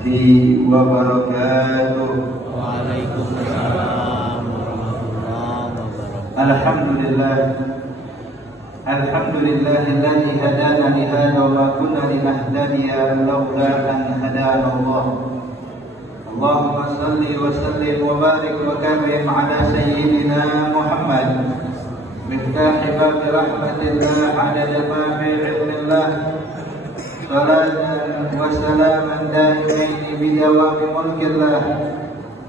wabarakatuh. Waalaikumsalam warahmatullahi wabarakatuh. Alhamdulillahilladzi hadana li hadza wa ma kunna linahtadiya laula an hadana Allah. Allahumma salli wa sallim wa barik wa karim ala sayyidina Muhammad miftah bab rahmatillah adada ma fi ilmillah. Salatan wa salaman daimain bidawami mulkillah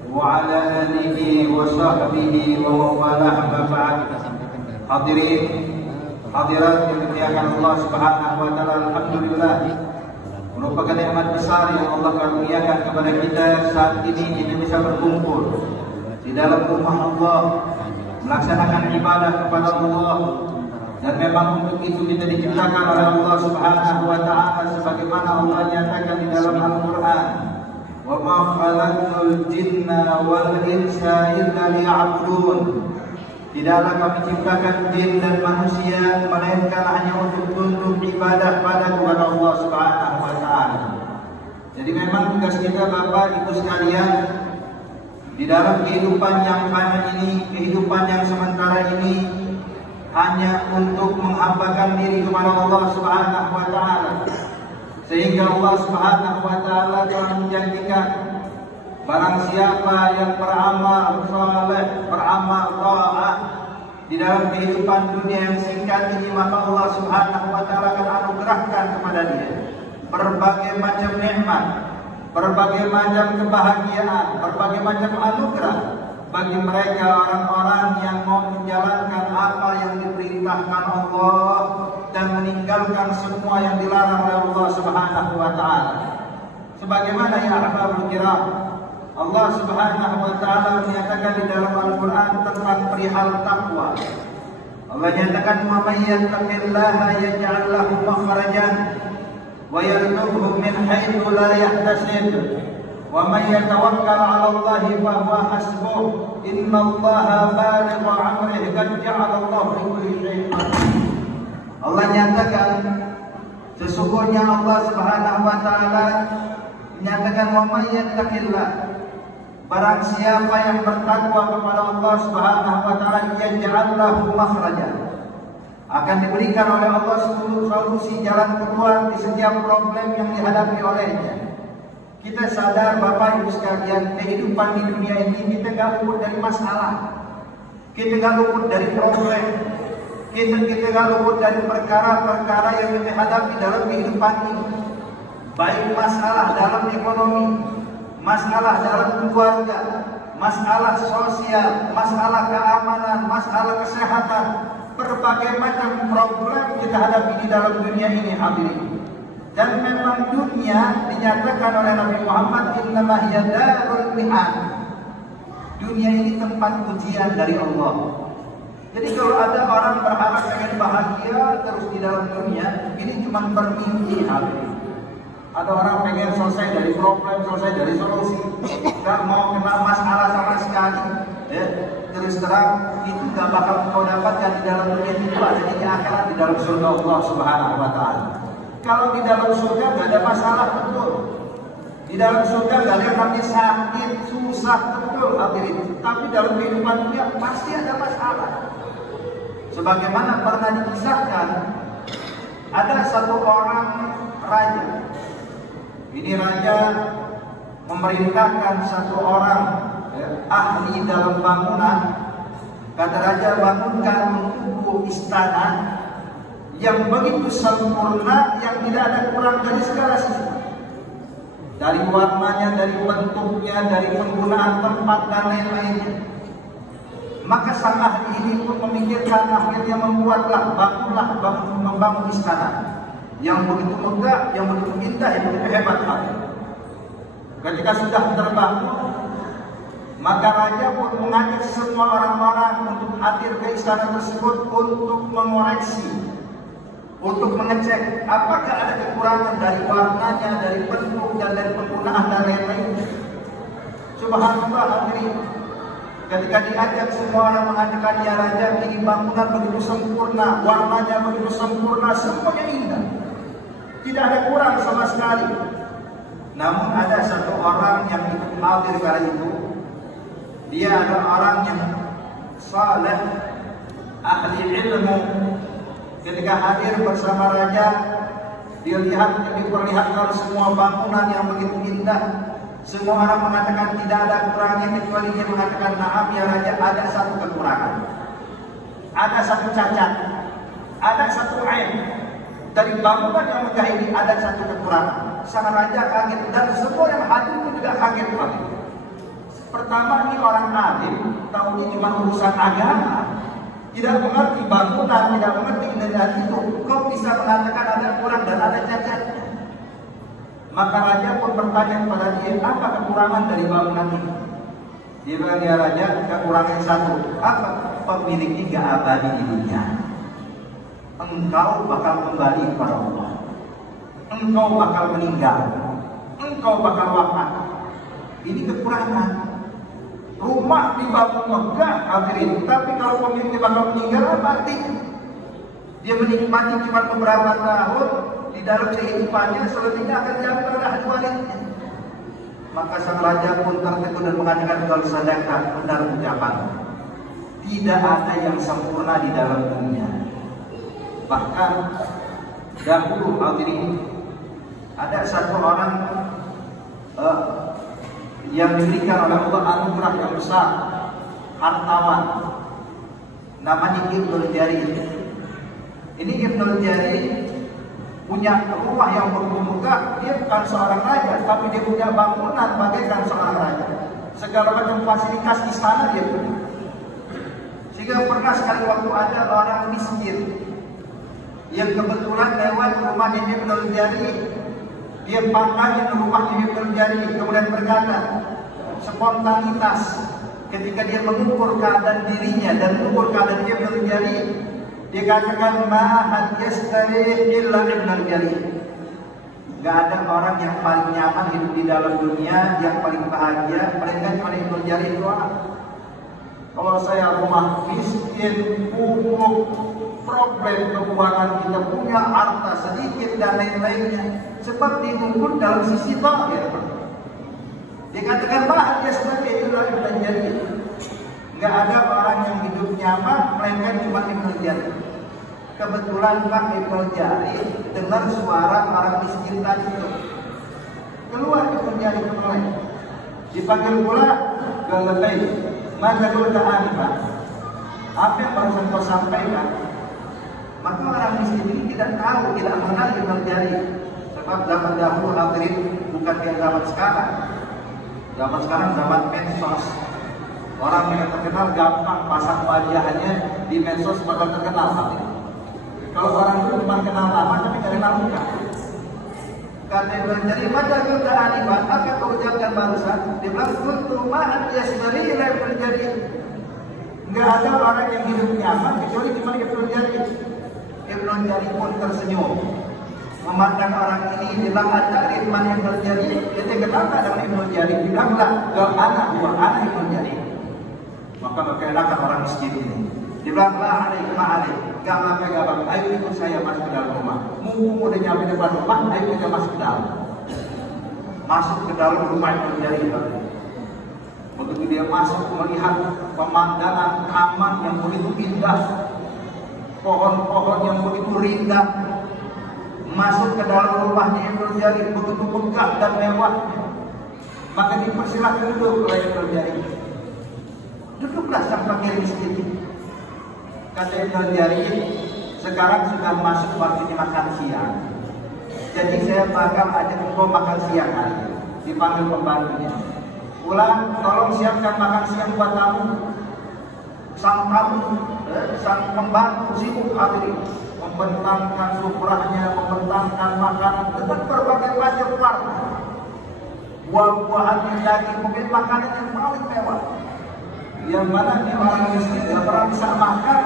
wa ala alihi wa sahbihi wa mawalah ma ba'd. Hadirin hadirat yang dimuliakan Allah Subhanahu wa taala, alhamdulillah merupakan nikmat besar yang Allah karuniakan kepada kita saat ini kita bisa berkumpul di dalam rumah Allah melaksanakan ibadah kepada Allah. Dan memang untuk itu kita diciptakan oleh Allah Subhanahu wa taala sebagaimana Allah nyatakan di dalam Al-Qur'an, "Wa ma khalaqtul jinna wal insa illa liya'budun." Tidaklah kami ciptakan jin dan manusia melainkan hanya untuk tunduk ibadah kepada Allah Subhanahu wa taala. Jadi memang tugas kita Bapak Ibu sekalian di dalam kehidupan yang fana ini, kehidupan yang sementara ini, hanya untuk menghambakan diri kepada Allah Subhanahu wa taala. Sehingga Allah Subhanahu wa taala telah menjanjikan barang siapa yang beramal saleh, beramal taat di dalam kehidupan dunia yang singkat ini, maka Allah Subhanahu wa taala akan anugerahkan kepada dia berbagai macam nikmat, berbagai macam kebahagiaan, berbagai macam anugerah bagi mereka orang-orang yang mau menjalankan apa yang diperintahkan Allah dan meninggalkan semua yang dilarang oleh Allah Subhanahu wa taala. Sebagaimana ya ahbabul kiram, Allah Subhanahu wa taala menyatakan di dalam Al-Qur'an tentang perihal takwa. Allah nyatakan, "Wa may yattaqillaha yaj'al lahu makhrajan wa yarzuqhu min haitsu la yahtasib. Wa may yatawakkal 'ala Allahi fa huwa hasbuh. Innallaha balighu amrihi qad ja'ala Allahu li kulli syai'in qadir." Allah nyatakan sesungguhnya Allah Subhanahu wa taala menyatakan, "Wa may yattaqillah." Barang siapa yang bertakwa kepada Allah Subhanahu wa taala, yaj'al lahu makhrajan. Akan diberikan oleh Allah solusi jalan keluar di setiap problem yang dihadapi olehnya. Kita sadar Bapak Ibu sekalian, kehidupan di dunia ini kita gak luput dari masalah. Kita gak luput dari problem. Kita gak luput dari perkara-perkara yang kita hadapi dalam kehidupan ini. Baik masalah dalam ekonomi, masalah dalam keluarga, masalah sosial, masalah keamanan, masalah kesehatan, berbagai macam problem kita hadapi di dalam dunia ini hadirin. Dan memang dunia dinyatakan oleh Nabi Muhammad, "Innama hiya darul mihan." Dunia ini tempat ujian dari Allah. Jadi kalau ada orang berharap pengen bahagia terus di dalam dunia, ini cuma bermimpi hadirin. Ada orang pengen selesai dari problem, selesai dari solusi, gak mau kena masalah sama sekali, ya. Terus terang itu gak bakal kau dapatkan di dalam dunia itu, ada di akhirat di dalam surga Allah Subhanahu wa taala. Kalau di dalam surga gak ada masalah, betul. Di dalam surga gak ada yang namanya sakit, susah, betul hadirin. Tapi dalam kehidupan dunia pasti ada masalah. Sebagaimana pernah dikisahkan, ada satu orang raja. Ini raja memerintahkan satu orang ahli dalam bangunan. Kata raja, bangunkan tubuh istana yang begitu sempurna, yang tidak ada kurang dari segala sisi. Dari warnanya, dari bentuknya, dari penggunaan tempat dan lain-lainnya. Maka sang ahli ini pun memikirkan, akhirnya membangun istana yang begitu megah, yang begitu indah, yang begitu hebat hati. Ketika sudah terbangun, maka raja pun mengajak semua orang-orang untuk hadir ke istana tersebut untuk mengoreksi, untuk mengecek apakah ada kekurangan dari warnanya, dari bentuk dan dari penggunaan dan lain-lain. Subhanallah hadirin, ketika diajak semua orang mengatakan, "Ya raja, ini bangunan begitu sempurna, warnanya begitu sempurna, semuanya indah, tidak ada kurang sama sekali." Namun ada satu orang yang ikut hadir kali itu. Dia adalah orang yang saleh, ahli ilmu. Ketika hadir bersama raja, dia diperlihatkan semua bangunan yang begitu indah. Semua orang mengatakan tidak ada kurangnya, kecuali dia mengatakan, "Na'am ya raja, ada satu kekurangan. Ada satu cacat, ada satu aib. Dari bangunan yang megah ini ada satu kekurangan." Sang raja kaget dan semua yang hadir itu juga kaget. Pertama, ini orang alim, tahu ini cuma urusan agama. Tidak mengerti bangunan, tidak mengerti keindahan itu. Kau bisa mengatakan ada kurang dan ada cacatnya. Maka raja pun bertanya kepada dia, apa kekurangan dari bangunan ini? Dia bilang, ya raja, kekurangan satu. Apa? Pemiliknya gak abadi di dunia. Engkau bakal kembali kepada Allah. Engkau bakal meninggal. Engkau bakal wafat. Ini kekurangan. Rumah dibangun megah, hadirin, tapi kalau pemiliknya bakal meninggal, apa artinya? Dia menikmati cuma beberapa tahun di dalam kehidupannya, selebihnya akan diambil oleh ahli warisnya. Maka sang raja pun tertegun dan mengatakan, kalau sadaqah, benar ucapan. Tidak ada yang sempurna di dalam dunia. Bahkan dahulu, hadirin, ada satu orang yang diberikan oleh Allah anugerah yang besar, hartawan, namanya Ibnul Jarir. Ini Ibnul Jarir punya rumah yang begitu megah. Dia bukan seorang raja, tapi dia punya bangunan bagaikan seorang raja. Segala macam fasilitas istana dia punya. Sehingga pernah sekali waktu ada orang miskin yang kebetulan lewat rumahnya Ibnul Jarir. Dia pantangin rumahnya Ibnul Jarir, kemudian berkata, spontanitas ketika dia mengukur keadaan dirinya dan mengukur keadaan dia Ibnul Jarir, dia katakan, ma'ahad yastarih illa Ibnul Jarir. Gak ada orang yang paling nyaman hidup di dalam dunia, yang paling bahagia, melainkan cuma Ibnul Jarir doang. Kalau saya rumah miskin, buruk, problem keuangan kita punya, harta sedikit dan lain-lainnya, sebab diukur dalam sisi zahir. Dikatakan bahagia sebagai itulah Ibnul Jarir. Enggak ada orang yang hidup nyaman melainkan cuma Ibnul Jarir. Kebetulan Pak Ibnul Jarir dengar suara orang miskin tadi itu. Keluar Ibnul Jarir kembali. Dipanggil pula ke lebih. Maka dulu Pak, apa yang barusan kau sampaikan? Maka orang miskin ini tidak tahu, tidak mengenal Ibnul Jarir. Sebab zaman dahulu, hadirin, bukan yang zaman sekarang. Zaman sekarang zaman medsos. Orang yang terkenal gampang pasang wajahnya di medsos bakal terkenal, hadirin. Kalau orang itu cuma kenal nama tapi tidak kenal muka. Kata Ibnul Jarir, maka kita anifan, apa yang kau ucapkan barusan? Dia bilang, kuntu ma'an yasbari ila Ibnul Jarir. Enggak ada orang yang hidup nyaman kecuali cuma Ibnul Jarir. Ibnul Jarir pun tersenyum. Memandang orang ini, dia bilang, "At-ta'rif man Ibnul Jarir?" Dia kenal dengan Ibnul Jarir. Bilanglah, "Kalau anak Ibnul Jarir." Maka berkenakan orang miskin ini. Dia bilang, "La alaikum ma'alaik." Gak apa-apa, ayo ikut saya masuk ke dalam rumah. Mumpung udah nyampe depan rumah, ayo kita masuk ke dalam. Masuk ke dalam rumah Ibnul Jarir. Begitu dia masuk, melihat pemandangan taman yang begitu indah, pohon-pohon yang begitu rindang. Masuk ke dalam rumahnya Ibnul Jarir, begitu megah dan mewah. Maka dipersilakan duduk oleh Ibnul Jarir. Duduklah sang fakir miskin. Kata Ibnul Jarir, sekarang sudah masuk waktunya makan siang. Jadi saya bakal ajak engkau makan siang hari ini. Dipanggil pembantunya. Pulang, tolong siapkan makan siang buat tamu. Sang pembantu sibuk hari ini, membentangkan sufrahnya, membentangkan makanan dengan berbagai macam warna. Buah-buahan yang daging, mungkin makanan yang paling mewah. Yang mana di orang miskin tidak pernah bisa makan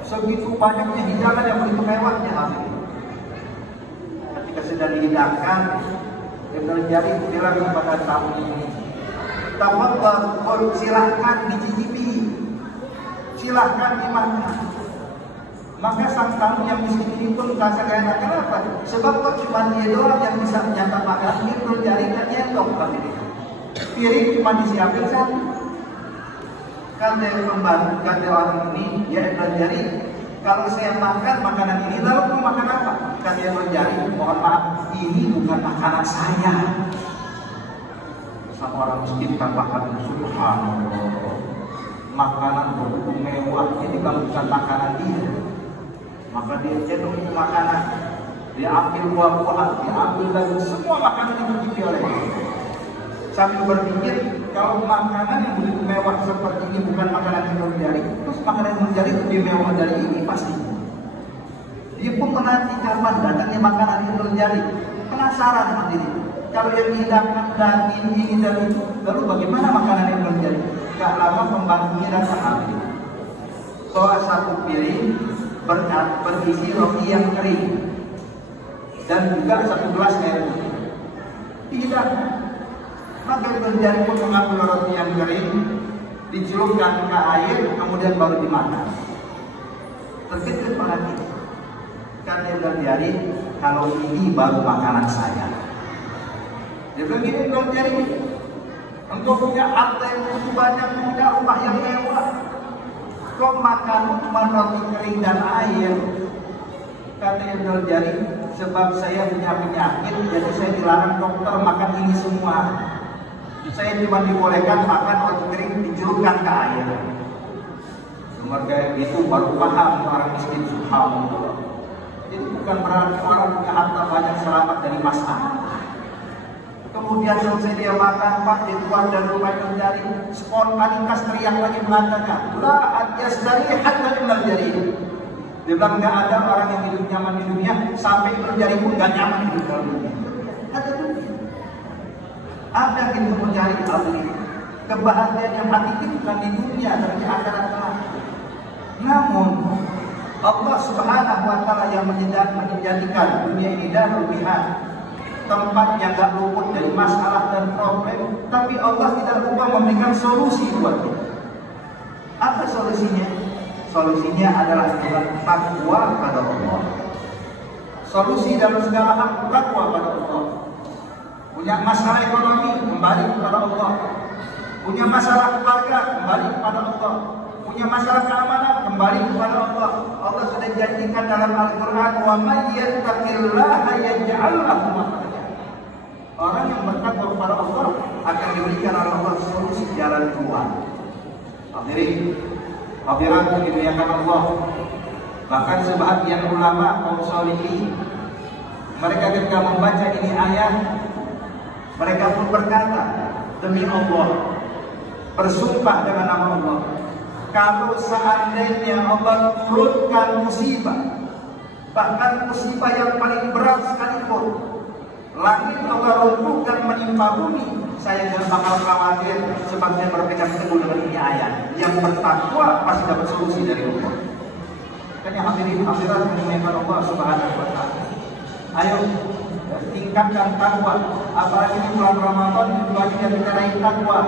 segitu banyaknya hidangan yang begitu mewahnya hari ini. Ketika sudah dihidangkan, Ibnul Jarir bilang kepada tamu ini, "Tafadhal, silahkan dicicipi, silahkan dimakan." Maka sang tamu yang miskin ini pun merasa gak enak. Kenapa? Sebab kok cuma dia doang yang bisa menyantap makanan ini, belum jaringnya nyetok kali ini. Piring cuma disiapin satu. Kata pembantu, kata orang ini, ya Ibn Jari, kalau saya makan makanan ini, lalu mau makan apa? Kata Ibn Jari, mohon maaf, ini bukan makanan saya. Sama orang miskin katakan, subhanallah, makanan begitu mewah ini kalau bukan makanan dia. Maka dia cenderung itu makanan. Dia ambil buah-buahan, dia ambil lagi semua makanan dicicipi oleh dia. Sambil berpikir, kalau makanan yang begitu mewah seperti ini bukan makanan yang menjadi, terus makanan yang menjadi lebih mewah dari ini pasti. Dia pun menanti kapan datangnya makanan yang menjadi. Penasaran sama diri. Kalau yang dihidangkan daging ini dan itu, lalu bagaimana makanan yang menjadi? Gak lama pembantunya datang ambil. Soal satu piring berisi roti yang kering dan juga satu gelas air putih. Tidak. Maka menjadi pun mengambil roti yang kering, dicelupkan ke air, kemudian baru dimakan. Terkejut lagi. Kan dia bilang, Jari, kalau ini baru makanan saya. Dia bilang gini, Bang Jari, engkau punya harta yang begitu banyak, punya rumah yang mewah, kok makan cuma roti kering dan air? Kata Bang Jari, sebab saya punya penyakit, jadi saya dilarang dokter makan ini semua. Saya cuma dibolehkan makan roti kering dicelupkan ke air. Keluarga itu baru paham orang miskin, subhanallah. Itu bukan berarti orang punya harta banyak selamat dari masalah. Kemudian selesai dia makan, Pak, dia keluar dari rumah Ibn Jari, spontanitas teriak lagi mengatakan, la adjas dari hatta Ibn Jari. Dia bilang nggak ada orang yang hidup nyaman di dunia sampai Ibn Jari pun nggak nyaman hidup dalam dunia. Ada dunia. Apa yang kita mencari ini? Kebahagiaan yang hakiki bukan di dunia, tapi di akhirat kelak. Namun Allah Subhanahu wa Ta'ala yang menjadikan dunia ini darul mihad, tempat yang gak luput dari masalah dan problem, tapi Allah tidak lupa memberikan solusi buat kita. Apa solusinya? Solusinya adalah takwa pada Allah. Solusi dalam segala hal takwa pada Allah. Punya masalah ekonomi, kembali kepada Allah. Punya masalah keluarga, kembali kepada Allah. Punya masalah keamanan, kembali kepada Allah. Allah sudah janjikan dalam Al-Quran, wa may yattaqillaha yaj'al lahu makhraja. Orang yang bertakwa kepada Allah akan diberikan oleh Allah solusi jalan keluar. Hadirin, hadirat yang dimuliakan Allah. Bahkan sebahagian ulama kaum sholihin, mereka ketika membaca ini ayat, mereka pun berkata, demi Allah, bersumpah dengan nama Allah, kalau seandainya Allah turunkan musibah, bahkan musibah yang paling berat sekalipun, langit Allah runtuhkan menimpa bumi, saya jangan bakal khawatir, sebab saya berpegang teguh dengan ini ayat. Yang bertakwa pasti dapat solusi dari Allah. Makanya hadirin hadirat dimuliakan Allah Subhanahu wa Ta'ala. Ayo tingkatkan takwa, apalagi di bulan Ramadan, di bulan yang kita naik takwa.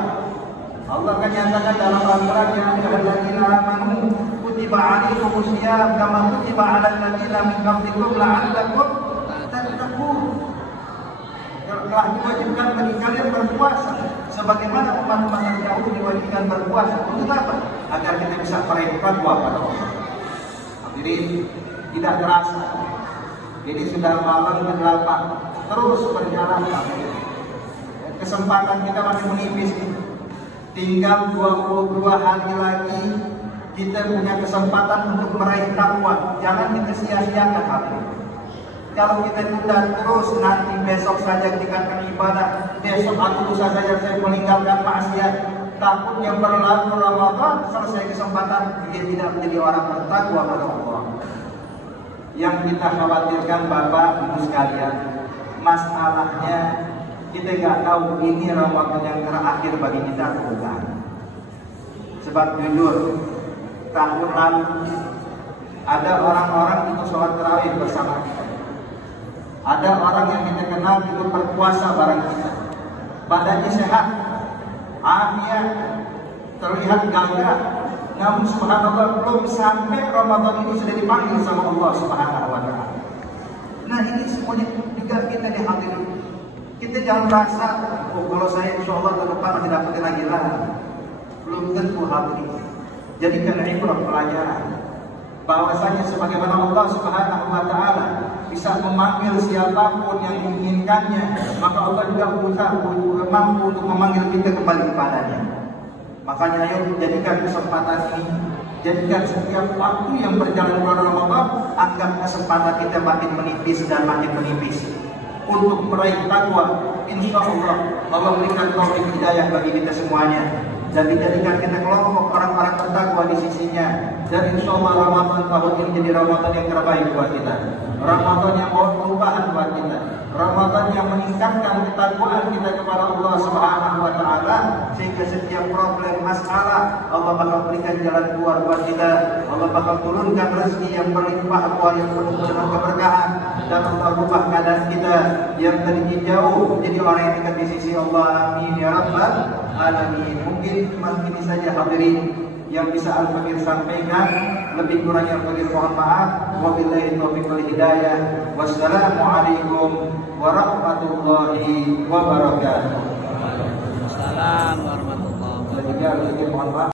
Allah akan nyatakan dalam Al-Quran, ya ayyuhalladzina amanu kutiba alaikumus syiyam kama kutiba alal ladzina min qablikum la'allakum tattaqun. Telah diwajibkan bagi kalian berpuasa sebagaimana umat-umat yang dahulu diwajibkan berpuasa. Untuk apa? Agar kita bisa meraih takwa pada Allah. Hadirin, tidak terasa ini sudah malam ke-8, terus berjalan. Kesempatan kita masih menipis. Tinggal 22 hari lagi kita punya kesempatan untuk meraih takwa. Jangan kita sia-siakan hal ini. Kalau kita tunda terus, nanti besok saja dikatakan ibadah, besok atau lusa saja saya meninggalkan maksiat, takutnya berlalu Ramadan, selesai kesempatan dia tidak menjadi orang bertakwa pada Allah. Yang kita khawatirkan Bapak Ibu sekalian, masalahnya kita nggak tahu ini Ramadan yang terakhir bagi kita atau bukan. Sebab jujur, tahun lalu ada orang-orang itu sholat tarawih bersama kita. Ada orang yang kita kenal ikut berpuasa bareng kita. Badannya sehat, afiat, terlihat gagah, namun subhanallah belum sampai Ramadan ini sudah dipanggil sama Allah Subhanahu wa Ta'ala. Nah, ini semuanya juga kita dihadirin. Kita jangan merasa, oh kalau saya insya Allah ke depan masih dapat lagi lah. Belum tentu hadirin. Jadikan ibrah pelajaran bahwasanya sebagaimana Allah Subhanahu wa Ta'ala bisa memanggil siapapun yang diinginkannya, maka Allah juga mampu untuk memanggil kita kembali kepadanya. Makanya ayo jadikan kesempatan ini, jadikan setiap waktu yang berjalan bulan Ramadan, anggap kesempatan kita makin menipis dan makin menipis untuk meraih takwa. Insya Allah Allah berikan taufik hidayah bagi kita semuanya, dan dijadikan kita kelompok orang-orang bertakwa di sisinya. Dan insya Allah Ramadan tahun ini jadi Ramadan yang terbaik buat kita, Ramadan yang bawa perubahan buat kita, Ramadan yang meningkatkan ketakwaan kita kepada Allah Subhanahu wa Ta'ala, sehingga setiap problem masalah Allah bakal berikan jalan keluar buat kita. Allah bakal turunkan rezeki yang berlimpah ruah yang penuh dengan keberkahan, dan Allah rubah keadaan kita yang tadinya jauh jadi orang yang dekat di sisi Allah. Amin ya rabbal alamin. Mungkin cuma ini saja hadirin yang bisa Al-Fakir sampaikan, lebih kurangnya Al-Fakir mohon maaf. Wabillahi taufiq wal hidayah. Wassalamualaikum warahmatullahi wabarakatuh. Waalaikumsalam warahmatullahi wabarakatuh. Mohon maaf.